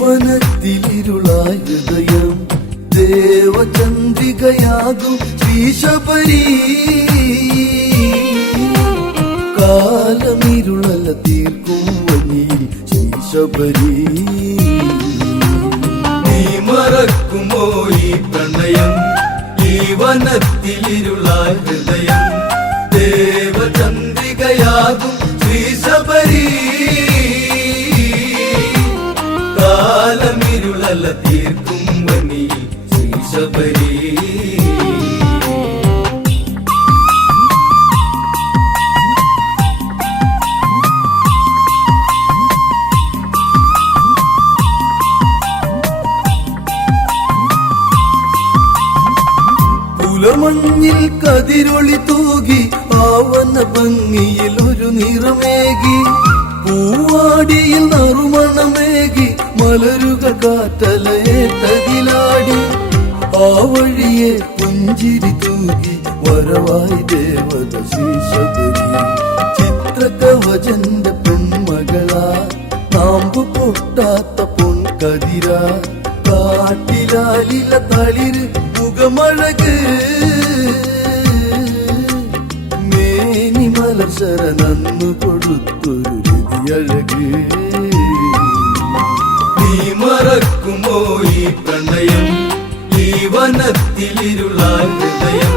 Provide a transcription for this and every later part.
വനത്തിലിരുളായ ഹൃദയം ദേവചന്ദ്രികയാകും ശ്രീശബരി. കാലമിരുളല തീർക്കും വനിയിൽ ശ്രീശബരി. നീ മറക്കുമോ ഈ പ്രണയം, ഈ വനത്തിലിരുളായ ഹൃദയം ദേവചന്ദ്രികയാകും ശ്രീശബരി. കാലമിരുളല തീർക്കും വനിയിൽ ശ്രീശബരി. പുലമഞ്ഞിൽ കതിരൊളി തൂകി ആവന ഭംഗിയിൽ ഒരു നിറമേകി. പൂവാടിയിൽ നറുമണമേകി മലരുകൾ കാറ്റലയേറ്റതിലാടി. ആ വഴിയെ പുഞ്ചിരി തൂകി വരവായി ദേവത ശ്രീശബരി. ചിത്രകവചന്റെ പൊന്മകളാ നാമ്പു പൊട്ടാത്ത പൊൻകതിര. കാട്ടിലാലില തളിര് മുഖമഴക് മേനി മലർശരനന്നു കൊടുത്തൊരു രതിയഴക്. നീ മറക്കുമോ ഈ പ്രണയം, ഈ വനത്തിലിരുളായ ഹൃദയം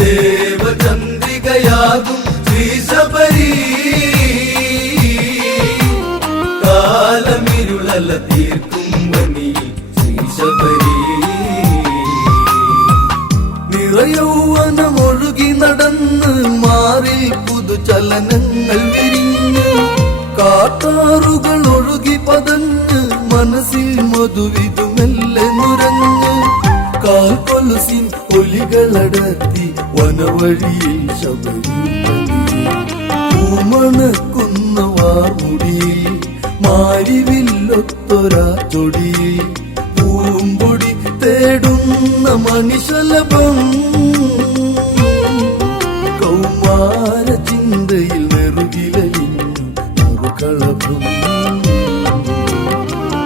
ദേവചന്ദ്രികയാകും ശ്രീശബരി. കാലമിരുളല തീർക്കും വനിയിൽ ശ്രീശബരി. നിറയൗവനമൊഴുകി നടന്ന് മാറിൽ പുതുചലനങ്ങൾ വിരിഞ്ഞ്. കാട്ടാറുകൾ ഒഴുകി പതഞ്ഞ് മനസ്സിൽ മധുവിധുമെല്ലെ നുരഞ്ഞ്. കാൽക്കൊലുസിൻ ഒലികളടത്തി വനവഴിയിൽ ശബരി. പൂമണക്കുന്ന വാർമുടിയിൽ മാരിവില്ലൊത്തൊരാ തൊടിയിൽ. പൂമ്പൊടി തേടുന്ന മണിശലഭം കൗമാര ചിന്തയിൽ നെറുകിലലിഞ്ഞു മറുകളഭം.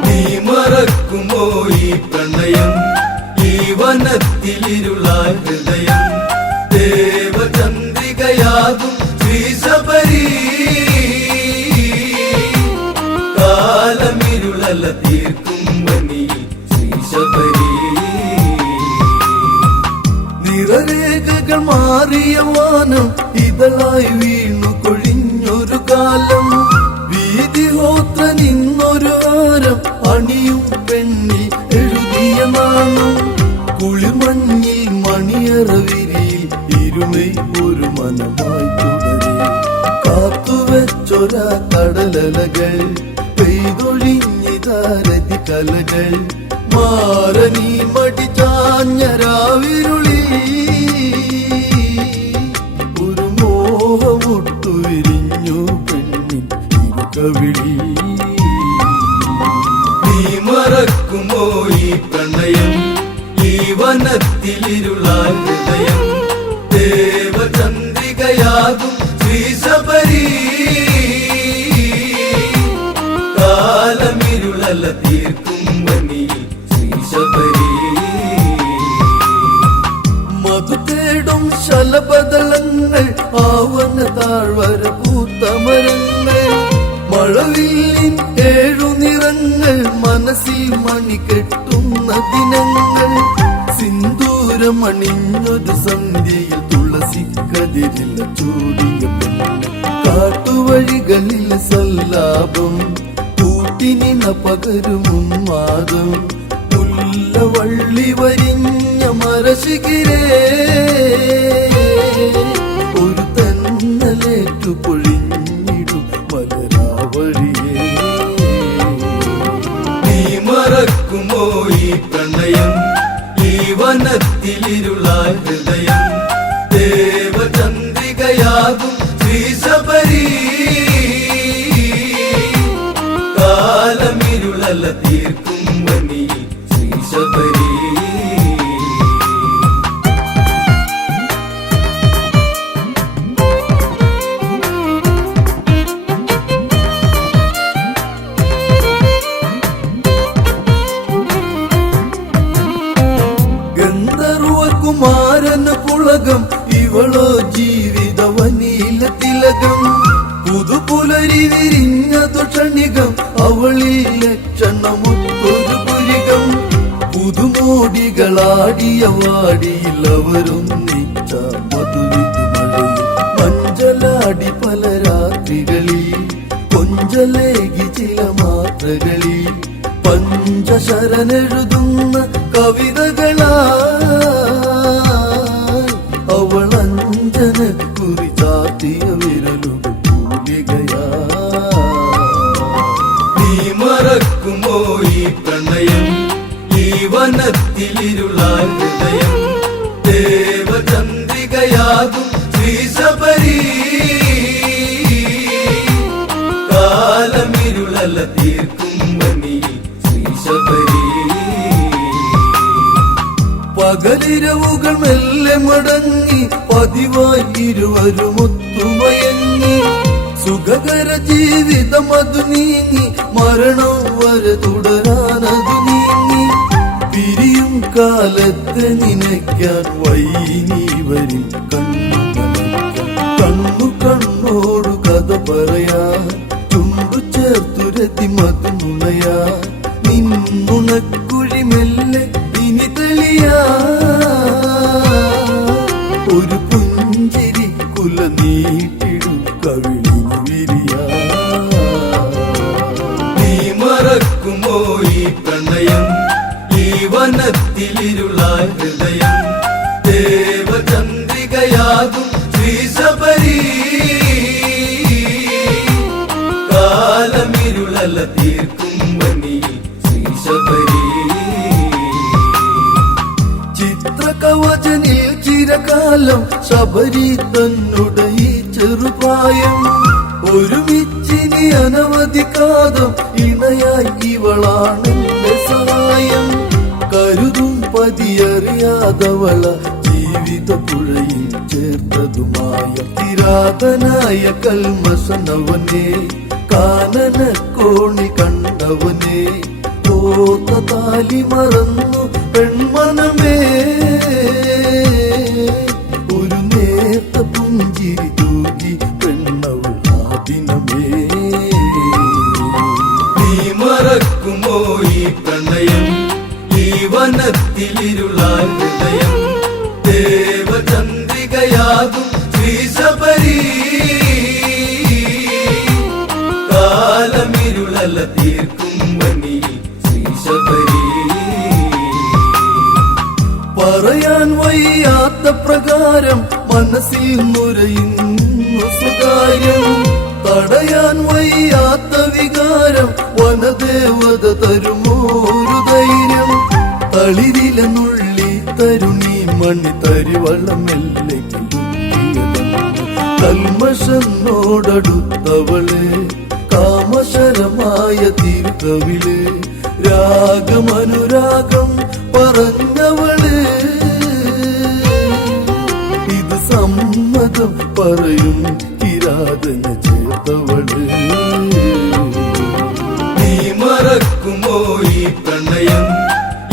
നീ മറക്കുമോ ഈ പ്രണയം, ഈ വനത്തിലിരുളായ ഹൃദയം ദേവചന്ദ്രികയാകും ശ്രീശബരി. കാലമിരുളല തീർക്കും വനിയിൽ ശ്രീശബരി. നിറരേഖകൾ മാറിയ വാനം ഇതളായി വീണു കൊഴിഞ്ഞൊരു കാലം. വീതിഹോത്ര നിന്നൊരു ആരം അണിയും പെണ്ണിൽ എഴുതിയ നാണം. കുളിമഞ്ഞിൽ മണിയറവിരിയിൽ ഇരുമൈ ഒരു മനമായി തുടരെ. കാത്തുവെച്ചൊരാ കടലലകൾ പെയ്തൊഴിഞ്ഞിതാരതി കലകൾ. മാറനീ മടിച്ചാഞ്ഞരാവിരുളി ഒരു മോഹമൊട്ടു വിരിഞ്ഞു പെണ്ണിൻ ഇരുകവിളി. നീ മറക്കുമോ ഈ പ്രണയം, ഈ വനത്തിലിരുളായ ഹൃദയം ദേവചന്ദ്രികയാകും ശ്രീശബരി. കാലമിരുളല തീർക്കും വനിയിൽ ശ്രീശബരി. മധു തേടും ശലഭദളങ്ങൾ ആവന താഴ്വര പൂത്തമരങ്ങൾ. മഴവില്ലിൻ ഏഴു നിറങ്ങൾ മനസ്സിൽ മണി കെട്ടുന്ന ദിനങ്ങൾ. സിന്ദൂരമണിഞ്ഞൊരു സന്ധ്യയിൽ തുളസി കതിരില ചൂടിയ പെണ്ണ്. കാട്ടുവഴികളിൽ സല്ലാപം കൂട്ടിനിണ പകരുമും മാതം. മുല്ലവള്ളി വരിഞ്ഞ മരശിഖിരേ ഒരു തന്നലേറ്റു പൊഴിഞ്ഞിടും മലരാവഴിയേ. നീ മറക്കുമോ ഈ പ്രണയം, ഈ വനത്തിലിരുളായ ഹൃദയം ദേവചന്ദ്രികയാകും ശ്രീശബരി. കാലമിരുളല തീർക്കും വനിയിൽ ശ്രീശബരി. മുഖമൂടികളാടിയ വാടിയിൽ അവരൊന്നിച്ച മധുവിധുമഴയിൽ മഞ്ചലാടി പല രാത്രികളിൽ കൊഞ്ചലേകി ചില മാത്രകളിൽ പഞ്ചശരനെഴുതുന്ന കവിതകളാ അവളഞ്ജന കുറിച്ചാത്തിയ വിരലുകൾ തൂലികയാ. നീ മറക്കുമോ ഈ പ്രണയം, ഈ വനത്തിലിരുളാൻ ഹൃദയം, ദേവചന്ദ്രികയാകും ശ്രീശബരി. കാലമിരുളല തീർക്കും വനി ശ്രീശബരി. പകലിരവുകൾ മെല്ലെ മടങ്ങി പതിവായി ഇരുവരും ഒത്തുമയങ്ങി സുഖകര ജീവിതം അതു നീങ്ങി മരണം വരെ തുടരാനതു നീങ്ങി. പിരിയും കാലത്തെ നിനയ്ക്കാൻ വൈനി വരും കണ്ണു കണ്ണോടു കഥ പറയാ ചുണ്ടു ചേർത്തുരത്തി മധുനുണയാ നിന്നുണക്കുഴി മെല്ലെ ഇനി തെളിയാ ഒരു പുഞ്ചിരി കുല നീട്ടിടു കവിളിന് വിരിയാ. നീ മറക്കുമോ ഈ പ്രണയം, ഈ വനത്തിലിരുളാൻ ഹൃദയം, ദേവചന്ദ്രികയാകും ശ്രീശബരി. കാലമിരുളല തീർക്കും വനി ശ്രീശബരി. ചിത്രകവചനിൽ ചിരകാലം ശബരി തന്നുടെ ഈ ചെറുപ്രായം ഒരുമിച്ചിനി അനവധി കാതം ഇണയായി ഇവളാണെന്റെ സഹായം. കരുതും പതിയറിയാതവള ജീവിത പുഴയിൽ ചേർത്തതുമായ കിരാതനായ കൽമസനവനെ കാനന കോണി കണ്ടവനെ തോത്ത താലി മറന്നു പെൺമനമേ ഒരു നേർത്ത പുഞ്ചിരി തൂകി പെണ്ണവൾ ആ ദിനമേ. നീ മറക്കുമോ ഈ പ്രണയം, ഈ വനത്തിലിരുളാൻ ഹൃദയം, ദേവചന്ദ്രികയാകും ശ്രീശബരി. കാലമിരുളല തീർക്കും വനി ശ്രീശബരി. പറയാൻ വയ്യാത്ത പ്രകാരം മനസ്സിൽ നുരയുന്നു സ്വകാര്യം തടയാൻ വയ്യാത്ത വികാരം വനദേവത തരുമോരു ധൈര്യം. തളിരില നുള്ളി തരുണി മണി തരിവളമെല്ലെ കൽമഷനോടടുത്തവള് കാമശരമായ തീർത്തവിള് രാഗമനുരാഗം പറഞ്ഞവള് ഇത് സമ്മതം പറയും കിരാതന ചേർത്തവള്. നീ മറക്കുമോ ഈ പ്രണയം,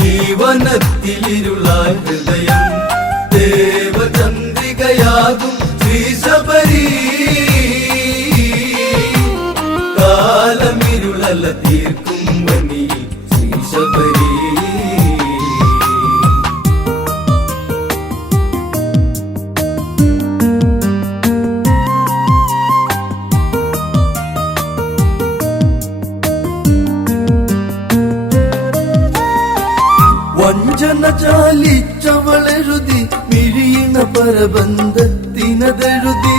ഈ വനത്തിലിരുളാൻ ഹൃദയം, ദേവചന്ദ്രികയാകും ശ്രീശബരി. കാലമിരുളല തീർക്കും വനി ശ്രീശബരി. വഞ്ചന ചാലിച്ചവളെഴുതി മിഴിയണ പരബന്ധത്തിനതെഴുതി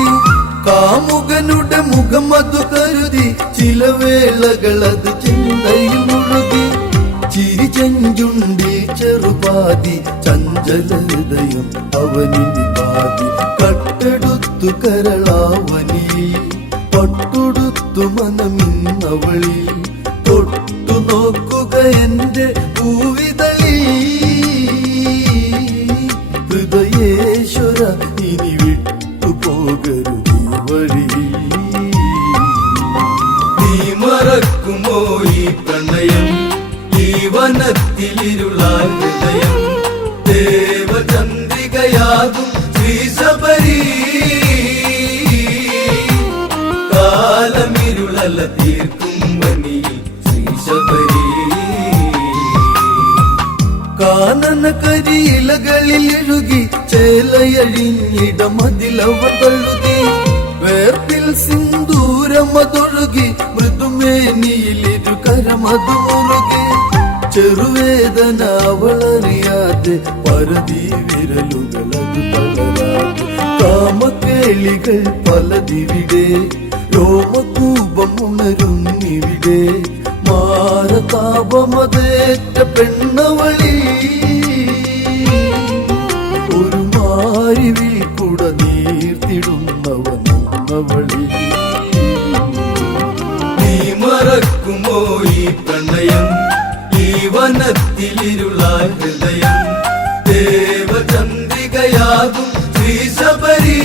കാമുകനുടെ മുഖം അതു കരുതി ചില വേളകളത് ചിന്തയിൽ മുഴുകി. ചിരി ചെഞ്ചുണ്ടി ചെറുപാതി ചഞ്ചല ഹൃദയം അവനിനി പാതി കട്ടെടുത്തു കരളാവനി പട്ടുടുത്തു മനമിന്നവളി തൊട്ടു നോക്കുക എന്റെ പൂവിതളി. ഹൃദയേശ്വര ഇനി വിട്ടുപോകരുത് വഴി. നീ മറക്കുമോ ഈ പ്രണയം, ഈ വനത്തിലിരുളാൻ ഹൃദയം, ദേവചന്ദ്രികയാകും ശ്രീശബരി. കാലമിരുളല തീർക്കും വനി ശ്രീശബരി. കാനന കരിയിലകളിൽ എഴുകി ചേലയഴിഞ്ഞിടമതിലവർ തഴുകി വേർപ്പിൽ സിന്ദൂരമതൊഴുകി മൃദുമേനിയിലിരു കരമതു മുറുകി ചെറുവേദന അവളറിയാതെ പരതി വിരലുകളത് തളരാതെ കാമക്കേളികൾ പലതിവിടെ രോമകൂപം ഉണരുന്നിവിടെ മാരതാപമതേറ്റ പെണ്ണവളി ഒരു മാരിവിൽ കൂട നീർത്തിടുന്നവനവളി നീ മറക്കുമോ ഈ പ്രണയം ഈ വനത്തിലിരുളായ ഹൃദയം ദേവചന്ദ്രികയാകും ശ്രീശബരി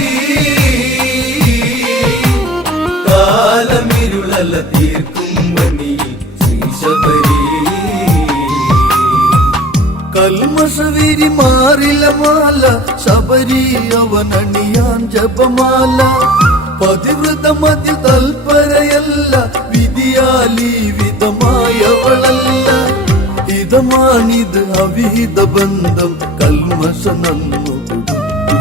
കാലമിരുളല തീർക്കും വനിയിൽ ശ്രീശബരി കൽമഷവിരി മാറില മാല ശബരി അവനണിയാൻ ജപമാല പതിവൃതമതിൽ തൽപരയല്ല വിധിയാലി വിധമായവളല്ല ഹിതമാണിത് അവിഹിത ബന്ധം കൽമഷ നന്നു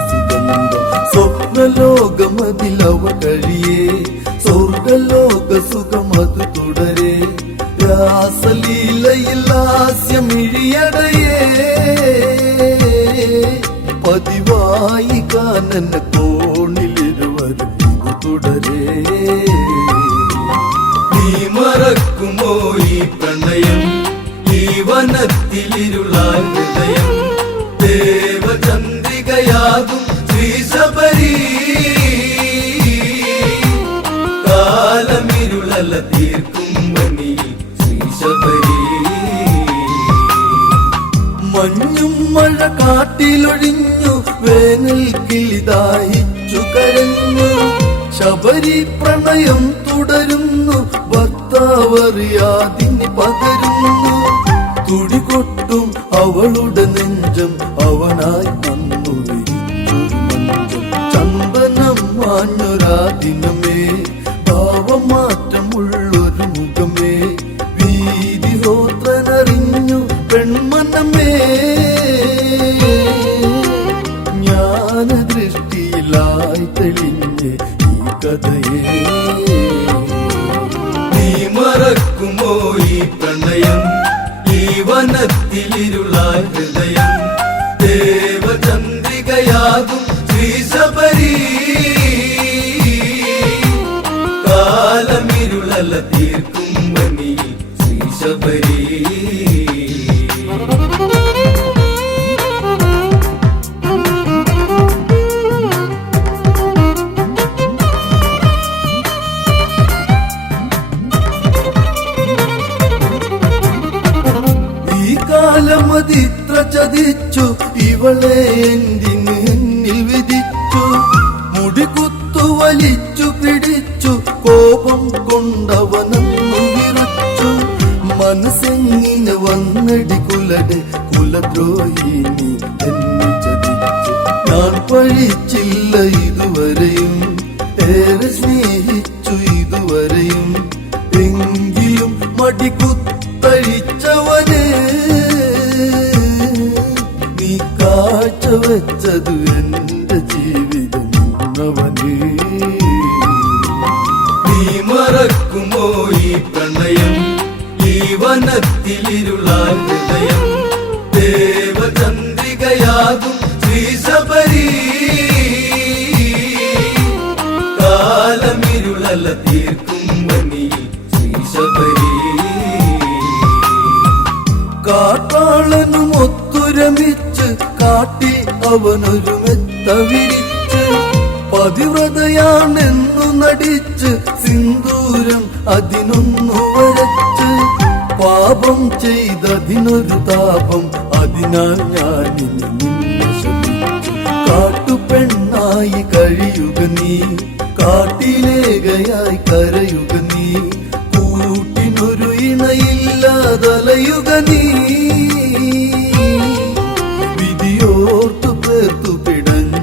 സുഗന്ധം സ്വപ്നലോകമതിലവ കഴിയേ സ്വർഗലോക സുഖമതു തുടരേ രാസലീലയിൽ ഹാസ്യമിഴിയടയേ പതിവായി കാനന കോണിലിരുവരും ഇത് തുടരേ നീ മറക്കുമോ ഈ പ്രണയം ഈ വനത്തിലിരുളായ ഹൃദയം ദേവചന്ദ്രികയാകും ശ്രീശബരി കാലമിരുളല തീർക്കും വനിയിൽ ശ്രീശബരി മഞ്ഞും മഴ കാട്ടിലൊഴിഞ്ഞു വേനൽ കിളിതായിച്ചു കരഞ്ഞു ശബരി പ്രണയം തുടരുന്നു ഭർത്താവറിയാതിന് പകരുന്നു തുടികൊട്ടും അവളുടെ നെഞ്ചം അവനായി വന്നു വിരിച്ചൊരു മഞ്ചം ചന്ദനം മാഞ്ഞൊരാ ദിനമേ ഭാവമാറ്റമുള്ളൊരു മുഖമേ വീതിഹോത്രനറിഞ്ഞു പെൺമനമേ ജ്ഞാനദൃഷ്ടിയിലായി തെളിഞ്ഞ് ഈ കഥയെ നീ മറക്കുമോ ഈ പ്രണയം ഈ വനത്തിലിരുളായ ഹൃദയം ദേവചന്ദ്രികയാകും ശ്രീശബരി കാലമിരുളല തീർക്കും വനിയിൽ ശ്രീശബരി ഈ കാലമതിത്ര ചതിച്ചു ഇവളെ എന്തിന് എന്നിൽ വിധിച്ചു മുടികുത്തു വലിച്ചു പിടിച്ചു കോപം കൊണ്ടവനന്നു വിറച്ചു മനസ്സെങ്ങിനെ വന്നടി കുലടെ കുലദ്രോഹിനി എന്നെ ചതിച്ചു ഞാൻ പഴിച്ചില്ല ഇതുവരെയും ഏറെ സ്നേഹിച്ചു ഇതുവരെയും എങ്കിലും മടികുത്തഴിച്ചവനെ നീ കാഴ്ച വെച്ചതു എന്റെ ജീവിതം അവനെ നീ മറക്കുമോ ഈ പ്രണയം ഈ വനത്തിലിരുളായ ഹൃദയം ദേവചന്ദ്രികയാകും ശ്രീശബരി കാലമിരുളല തീർക്കും വനിയിൽ ശ്രീശബരി കാട്ടാളനും ഒത്തുരമിച്ച് കാട്ടിൽ അവനൊരു മെത്ത വിരിച്ച് പതിവ്രതയാണെന്നു നടിച്ച് സിന്ദൂരം അതിനൊന്നു വരച്ച് പാപം ചെയ്തതിനൊരു താപം അതിനാൽ ഞാനിനി നിന്നെ ശപിച്ചു കാട്ടുപെണ്ണായി കഴിയുക നീ കാട്ടിലേകയായി കരയുക നീ കൂട്ടിനൊരു ഇണയില്ലാതലയുക നീ വിധിയോർത്തു പേർത്തു പിടഞ്ഞ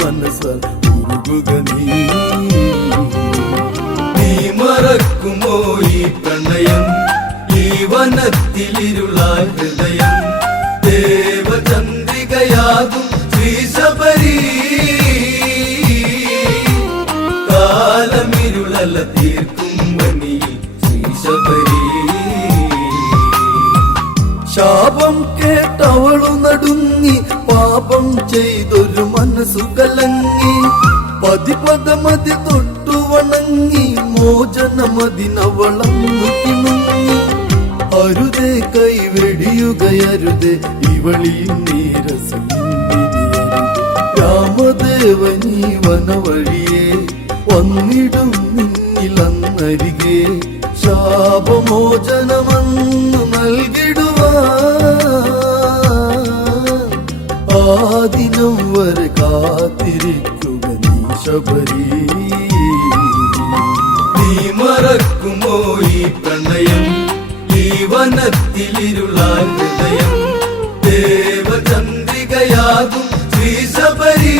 മനസ്സാൽ ഉരുകുക നീ നീ മറക്കുമോ ഈ പ്രണയം ഈ വനത്തിലിരുളായ ഹൃദയം ദേവചന്ദ്രികയാകും ശാപം കേട്ടവളു നടുങ്ങി, പാപം ചെയ്തൊരു മനസ്സു കലങ്ങി. പതിപദമതി തൊട്ടു വണങ്ങി, മോചനമതിനവളന്നു കിണുങ്ങി. അരുതേ കൈവെടിയുകയരുതേ ഇവളീ നീരസമുണ്ടിനിയരുതേ. രാമദേവനീ വനവഴിയേ വന്നിടും നിന്നിലന്നരികെ, ശാപമോചനമന്നു നൽകിടുവാൻ ആദിനം വരെ കാത്തിരിക്കുക നീ ശബരി. നീ മറക്കുമോ ഈ പ്രണയം, ഈ വനത്തിലിരുളാൻ ഹൃദയം. ദേവചന്ദ്രികയാകും ശ്രീ ശബരി,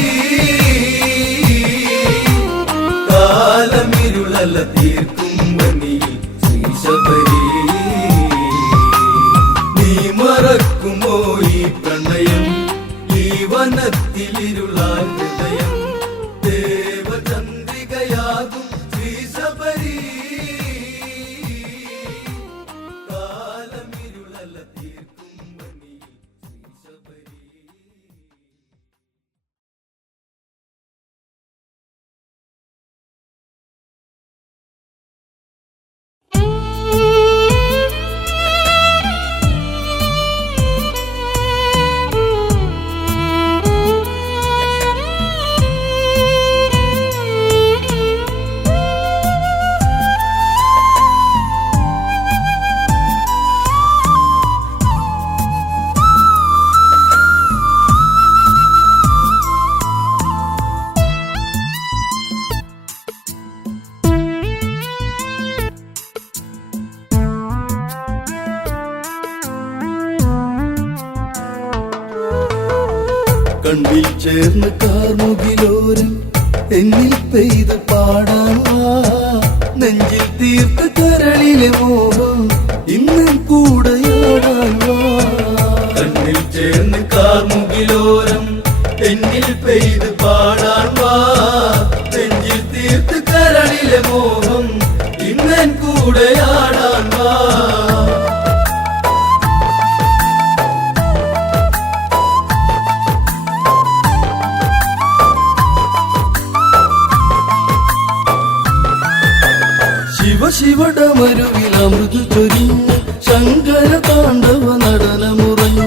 കാലമിരുളല തീർക്കും വനിയിൽ ശ്രീ ശബരി. നീ മറക്കുമോ ഈ പ്രണയം, ഈ വനത്തിലിരുളാൻ ഹൃദയം. ദേവചന്ദ്രികയാകും ശ്രീ ശബരി, കാലമിരുളല തീർക്കും വനിയിൽ ശ്രീ ശബരി. കണ്ണിൽ ചേർന്ന് കാർമുകിലോരം എന്നിൽ പെയ്ത് പാടാൻ വാ. നെഞ്ചിൽ തീർത്ത കരളിലെ മോഹം ഇന്നും കൂടെയാടാൻ വാ. കണ്ണിൽ ചേർന്ന് കാർമുകിലോരം എന്നിൽ പെയ്ത് പാടാൻ വാ. നെഞ്ചിൽ തീർത്ത് കരളിലെ മോഹം ഇന്നൻ കൂടെയാടാൻ വാ. ശിവശിവടമരുവിൽ അമൃതു ചൊരിഞ്ഞ് ശങ്കര താണ്ഡവ നടനമുറഞ്ഞ്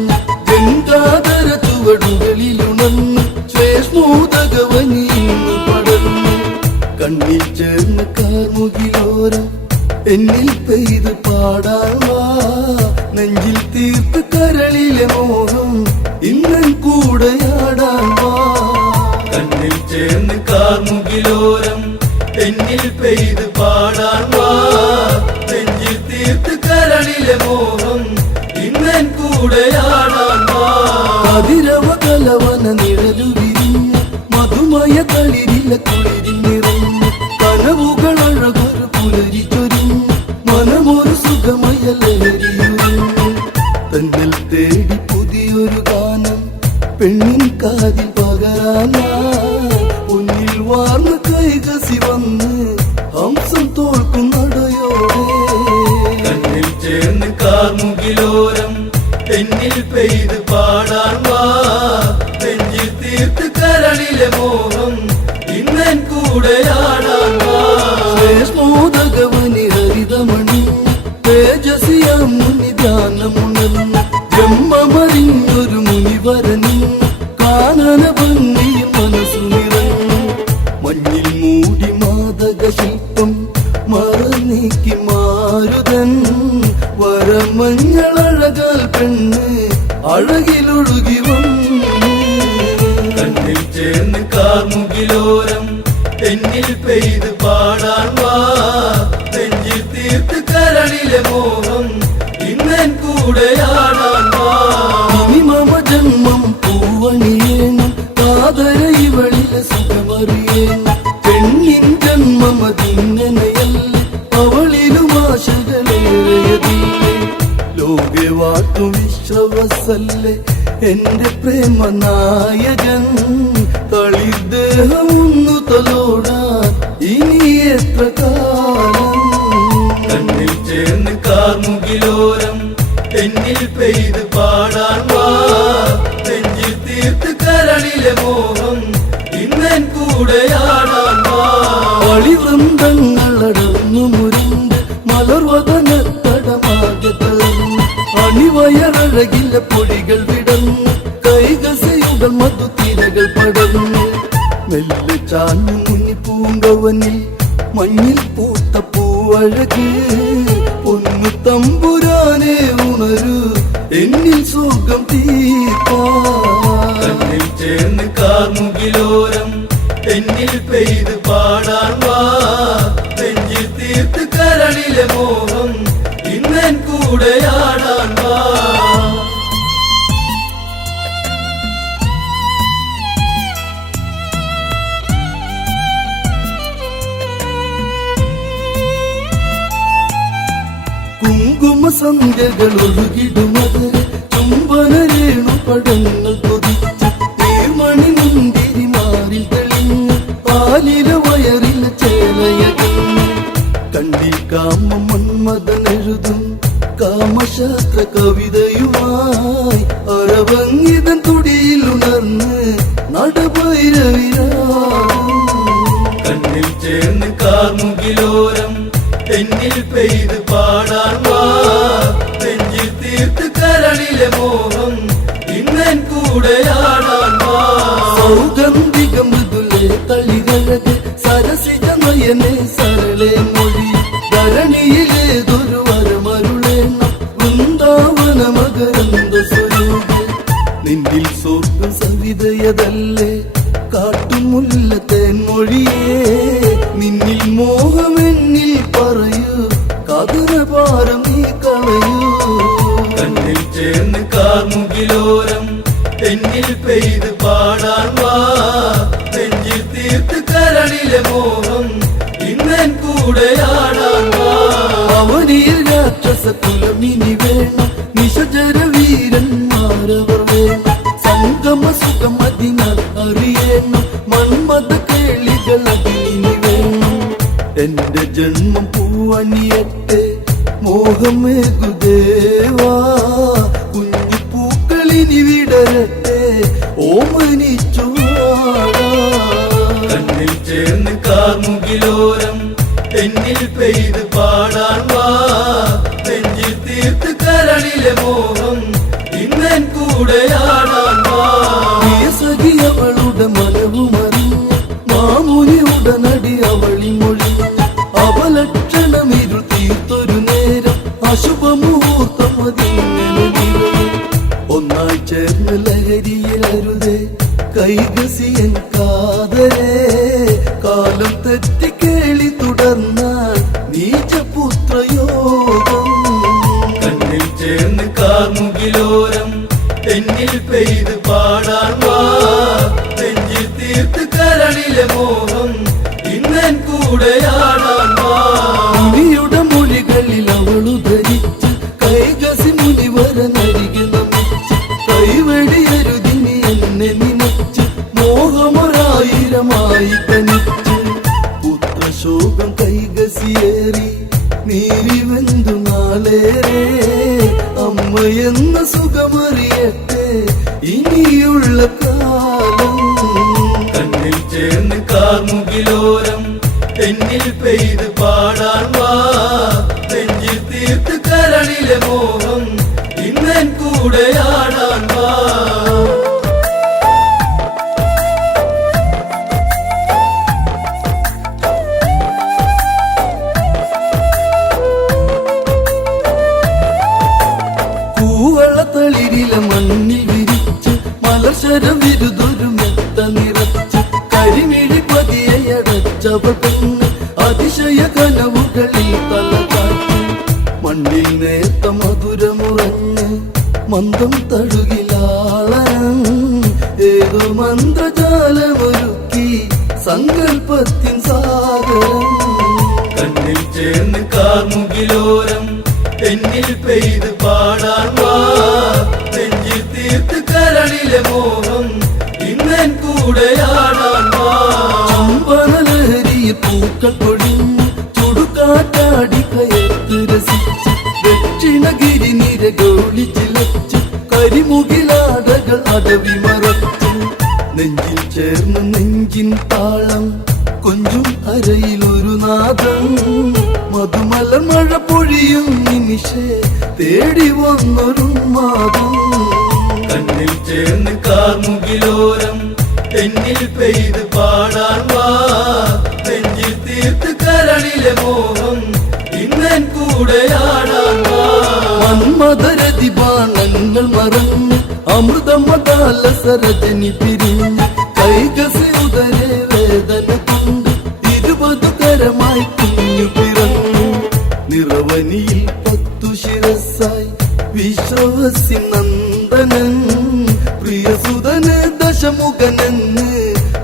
ഗംഗാധര ചുവടുകളിലുണർന്ന് ശ്വേഷ്മോദകവനിന്ന് പടർന്ന്. കണ്ണിൽ ചേർന്ന് കാർമുകിലോരം എന്നിൽ പെയ്ത് പാടാൻ വാ. നെഞ്ചിൽ തീർത്ത് കരളിലെ മോഹം ഇന്നൻ കൂടെയാടാൻ വാ. കണ്ണിൽ ചേർന്ന് കാർമുകിലോരം എന്നിൽ പെയ്ത് പാടാൻ വാ. നെഞ്ചിൽ തീർത്ത് കരളിലെ മോഹം ഇന്നൻ കൂടെയാടാൻ വാ. അതിരവ കലവന നിഴലു വിരിഞ്ഞ് മധുമയ തളിരില കുളിരിൽ നിറഞ്ഞ് കനവുകൾ അഴകൊരു പുലരി ചൊരിഞ്ഞ് മനമൊരു സുഖമയ ലഹരിയുരിഞ്ഞ്. തന്നിൽ തേടി പുതിയൊരു ഗാനം പെണ്ണിൻ കാതിൽ പകരാനാ. മുന്നിൽ വാർന്ന കൈകസി വന്ന് ഹംസം തോൽക്കും നടയോടെ. കണ്ണിൽ ചേർന്ന് കാർമുകിലോരം എന്നിൽ പെയ്ത് പാടാൻ വാ. നെഞ്ചിൽ തീർത്ത് കരളിലെ മോഹം ഇന്നൻ കൂടെയാടാൻ വാ. ശ്വേഷ്മോദകവനി ഹരിതമണി തേജസിയാം മുനി ധ്യാനമുണർന്ന് ബ്രഹ്മമറിഞ്ഞൊരു മുനിവരനി കാനന ഭംഗിയും മനസ്സു നിറഞ്ഞു. മഞ്ഞിൽ മൂടി മാതക ശില്പം മറനീക്കി മാരുതൻ വരമഞ്ഞളഴകാൽ പെണ്ണ് അഴകിലൊഴുകി വന്നു. കണ്ണിൽ ചേർന്ന് കാർമുകിലോരം എന്നിൽ പെയ്ത് പാടാൻ വാ. നെഞ്ചിൽ തീർത്ത് കരളിലെ മോഹം ഇന്നൻ കൂടെയാടാൻ വാ. ഇനി മമ ജന്മം പൂവണിയേണം കാതര ഇവളിലെ സുഖമറിയേണം. പെണ്ണിൻ ജന്മമതിങ്ങനെയല്ല അവളിലും ആശകളേറെയതില്ലേ. ലോകെ വാട്ടു വിശ്വവസല്ലേ എന്റെ പ്രേമ നായകൻ. തളിർദേഹമൊന്നു തലോടാൻ ഇനി എത്ര കാലം. കണ്ണിൽ ചേർന്ന് കാർമുകിലോരം എന്നിൽ പെയ്ത് പാടാൻ വാ നെഞ്ചിൽ തീർത്ത് കരളിലെ മോഹം ഇന്നൻ കൂടെയാടാൻ വാ അളിവൃന്ദങ്ങളടർന്നു മുരുണ്ട് മലർവദനത്തടമാകെ തളർന്നു അണിവയറഴകില്ല പൊടികൾ വിടർന്നു കൈകസയുകൾ മധുതിരകൾ പടർന്നു മെല്ലെ ചാഞ്ഞു മുന്നി പൂങ്കവനിൽ മഞ്ഞിൽ പൂത്ത പൂവഴക് പൊന്നു തമ്പുരാനെ ഉണരൂ എന്നിൽ സുഖം കണ്ണിൽ ചേർന്ന് കാർമുകിലോരം എന്നിൽ പെയ്ത് പാടാൻ വാ നെഞ്ചിൽ തീർത്ത് കരളിലെ മോഹം ഇന്നൻ കൂടെയാടാൻ വാ കുങ്കുമ സന്ധ്യകൾ ഒഴുകിടുമത് ചുംബന രേണു പടങ്ങൾ കൊതിച്ച് തേമണി മുന്തിരി മാറിൽ തെളിഞ്ഞ് പാലില വയറില ചേലയകന്ന് കണ്ടിൽ കാമ മന്മഥനെഴുതും കാമശാസ്ത്ര കവിതയുമായി അരവങ്ങിതൻ തുടിയിൽ ഉണർന്ന് നടഭൈരവിരാകും കണ്ണിൽ ചേർന്ന് കാർമുകിലോരം എന്നിൽ പെയ്ത് പാടാൻ വാ നെഞ്ചിൽ തീർത്ത് കരളിലെ മോഹം ഇന്നൻ കൂടെയാടാൻ വാ സൗഗന്ധിക മൃദുലേ കളികളത് സരസിജ നയനെ സരളെ മൊഴി ധരണിയിലേതൊരു വരമരുളേണ വൃന്ദാവന മകരന്ദ സ്വരൂപ നിന്നിൽ സ്വർഗ സവിതയതല്ലേ കാട്ടുമുല്ല തേൻമൊഴിയേ നിന്നിൽ മോഹമെന്നിൽ പറയൂ കതിരഭാരം നീ കളയൂ കണ്ണിൽ ചേർന്ന് കാർമുകിലോരം എന്നിൽ പെയ്ത് പാടാൻ വാ നെഞ്ചിൽ തീർത്ത് കരളിലെ മോഹം ഇന്നൻ കൂടെയാടാൻ വാ അവനിൽ രാക്ഷസ കുലമിനി വേണം നിശചര വീരന്മാരവർ വേണം സംഗമ സുഖം അതിനാൽ അറിയണം മന്മത കേളികൾ അതിനി വേണം എന്റെ ജന്മം പൂവണിയട്ടെ മോഹമേകുദേവാ കുഞ്ഞു പൂക്കളിനി വിടരട്ടെ ഓമനിച്ചു കണ്ണിൽ ചേർന്ന് കാർമുകിലോരം എന്നിൽ പെയ്ത് പാടാൻ വാ നെഞ്ചിൽ തീർത്ത് കരളിലെ മോഹം ഇന്നൻ കൂടെയാടാൻ വാ സഖിയവളുടെ മനവുമറിഞ്ഞ് മാമുനി ഉടനടി അവളി മൊഴിഞ്ഞ് അവലക്ഷണമിരു തീർത്തൊരു നേരം അശുഭമുഹൂർത്തം അതിങ്ങനെ ഒന്നായി ചേർന്ന് ലഹരിയിലരുതേ കൈകസിയൻ കാതരേ കാലം തെറ്റി കേളി തുടർന്നാൽ നീചപുത്രയോഗം കണ്ണിൽ ചേർന്ന് കാർമുകിലോരം എന്നിൽ പെയ്ത് പാടാൻ വാ നെഞ്ചിൽ തീർത്ത് കരളിലെ മോഹം ഇന്നൻ കൂടെയാടാൻ വാ മുനിയുടെ മൊഴികളിൽ അവളു ധരിച്ച് കൈകസി മുനിവരനരികെ നമിച്ച് കൈവെടിയരുതിനി എന്നെ നിനച്ച് മോഹമൊരായിരമായി തനിച്ച് പുത്രശോകം കൈകസിയേറി നീരിവെന്തു നാളേറെ അമ്മയെന്ന സുഖമറിയട്ടെ ഇനിയുള്ള കാലം കണ്ണിൽ ചേർന്ന് കാർമുകിലോരം എന്നിൽ പെയ്ത് പാടാൻ വാ നെഞ്ചിൽ തീർത്ത് കരളിലെ മോഹം ഇന്നൻ കൂടെയാടാൻ വാ കൂവളത്തളിരിലെ മണ്ണിൽ വിരിച്ച് മലശരം വിരുതൊരു മെത്ത നിറച്ച് കരിമിഴി പതിയടച്ചവൾ പെണ്ണ് അതിശയ കനവുകളിൽ തല കാട്ടി മണ്ണിൽ നേർത്ത മധുരമുറഞ്ഞ് മന്ദം തഴുകിലാളനം ഏതോ മന്ത്രജാലമൊരുക്കി സങ്കൽപ്പത്തിൻ സാഗരം കണ്ണിൽ ചേർന്ന് കാർമുകിലോരം എന്നിൽ പെയ്ത് പാടാൻ വാ നെഞ്ചിൽ തീർത്ത് കരളിലെ മോഹം ഇന്നൻ കൂടെയാടാൻ വാ ചുംബനലഹരിയിൽ പൂക്കൾ പൊടിഞ്ഞ് ചുടുകാറ്റാടി കയത്ത് രസിച്ച് ദക്ഷിണഗിരി നിരകോ കതിരൊളി ചിലച്ച് കരിമുകിലാടകൾ അടവി മറച്ച് നെഞ്ചിൽ ചേർന്ന് നെഞ്ചിൻ താളം കൊഞ്ചും അരയിലൊരു നാദം മധുമലർ മഴ പൊഴിയും നിമിഷേ തേടി വന്നൊരു മാതം കണ്ണിൽ ചേർന്ന് കാർമുകിലോരം തെന്നിൽ പെയ്ത് പാടാൻ വാ നെഞ്ചിൽ തീർത്ത് കരളിലെ മോഹം ഇന്നൻ കൂടെയാടാൻ വാ മന്മദരതി ബാണങ്ങൾ മറന്ന് അമൃതമതാല സരജനി പിരിഞ്ഞ് കൈകസി ഉദരെ വേദന കൊണ്ട് 20 കരമായി കുഞ്ഞു പിറന്നു നിറവനിയിൽ 10 ശിരസായി വിശ്വസി നന്ദനൻ പ്രിയസുതന് ദശമുഖനെന്ന്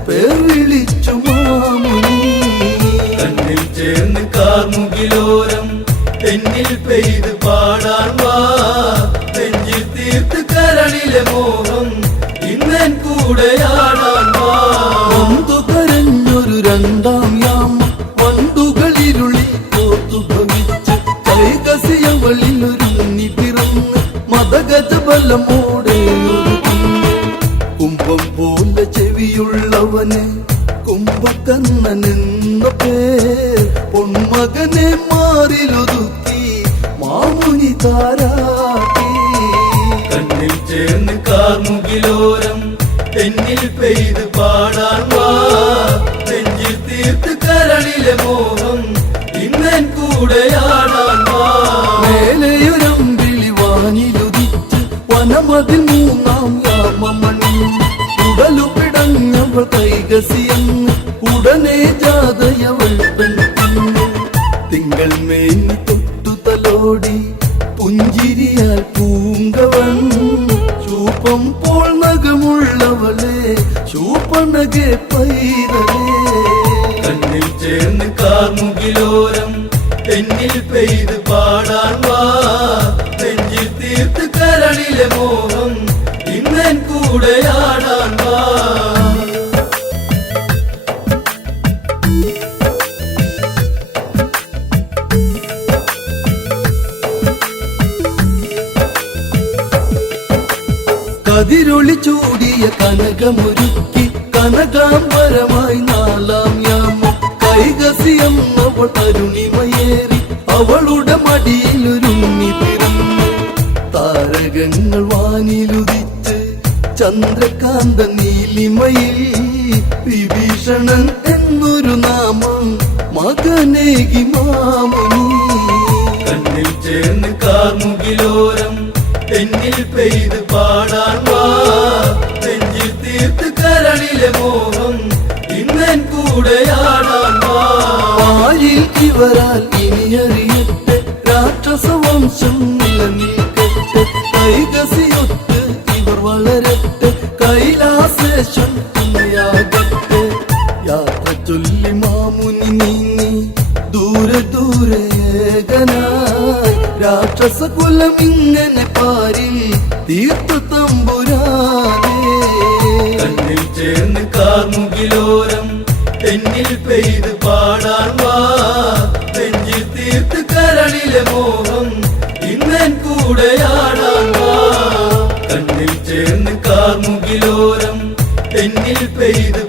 പേർ വിളിച്ചു മാമുനി കണ്ണിൽ ചേർന്ന് കാർമുകിലോരം തെന്നിൽ പെയ്ത് പാടാൻ വാ നെഞ്ചിൽ തീർത്ത് കരളിലെ മോഹം ഇന്നൻ കൂടെയാടാൻ വാ ഒന്തു കരഞ്ഞൊരു രണ്ടാം യാമ വണ്ടുകളിരുളി കോർത്തു ഭവിച്ച് കൈകസിയവളിലൊരുങ്ങി പിറന്ന് മതഗജബലമോടെ ഒരു കുഞ്ഞ് കുംഭം പോലെ ചെവിയുള്ളവനെ കുംഭകർണനെന്ന പേർ പൊന്മകനെ മാറിലൊതുക്കി മാമുനി താരാട്ടി കണ്ണിൽ ചേർന്ന് കാർമുകിലോരം തെന്നിൽ പെയ്ത് പാടാൻ വാ നെഞ്ചിൽ തീർത്ത് കരളിലെ മോഹം ഇന്നൻ കൂടെയാടാൻ വാ മേലെയൊരമ്പിളി വാനിലുദിച്ച് വനമതിൽ 3-ാം യാമമണി ഉടലു പിടഞ്ഞവൾ കൈകസിയങ്ങ് ഉടനെ ജാതയവൾ പെൺകുഞ്ഞ് തിങ്കൾ മേനി തൊട്ടു തലോടി പുഞ്ചിരിയാൽ പൂങ്കവൻ ചൂപ്പം പോൾ നഖമുള്ളവളെ ചൂപ്പനകെ പൈതലേ കണ്ണിൽ ചേർന്ന് കാർമുകിലോരം തെന്നിൽ പെയ്ത് പാടാൻ വാ നെഞ്ചിൽ തീർത്ത് കരളിലെ മോഹം ഇന്നൻ കൂടെയാടാൻ വാ കതിരൊളി ചൂടിയ കനകമൊരുക്കി കനകാംബരമായി 4-ാം യാമം കൈകസിയെന്നവൾ അരുണിമയേറി അവളുടെ മടിയിലൊരുങ്ങി പിറന്നു താരകങ്ങൾ വാനിലുദിച്ച് ചന്ദ്രകാന്ത നീലിമയിൽ വിഭീഷണൻ എന്നൊരു നാമം മകനേകി മാമുനി കണ്ണിൽ ചേർന്ന് കാർമുകിലോരം തെന്നിൽ പെയ്ത് പാടാൻ വാ നെഞ്ചിൽ തീർത്ത് കരളിലെ മോഹം ഇന്നൻ കൂടെയാടാൻ വാ വായിൽ ഇവരാൽ ഇനിയറിയട്ടെ രാക്ഷസവംശം നിലനിൽക്കട്ടെ കൈകസിയൊത്ത് ഇവർ വളരട്ടെ കൈലാസേശ്വൻ തുണയാകട്ടെ യാത്ര ചൊല്ലി മാമുനി നീങ്ങി ദൂരെ ദൂരെ ഏകനായി രാക്ഷസകുലം ഇങ്ങനെ പാരിൽ തീർത്തു തമ്പുരാനേ കണ്ണിൽ ചേർന്ന് കാർമുകിലോരം തെന്നിൽ പെയ്ത് പാടാൻ വാ നെഞ്ചിൽ തീർത്ത് കരളിലെ മോഹം ഇന്നൻ കൂടെയാടാൻ വാ കണ്ണിൽ ചേർന്ന് കാർമുകിലോരം തെന്നിൽ പെയ്ത്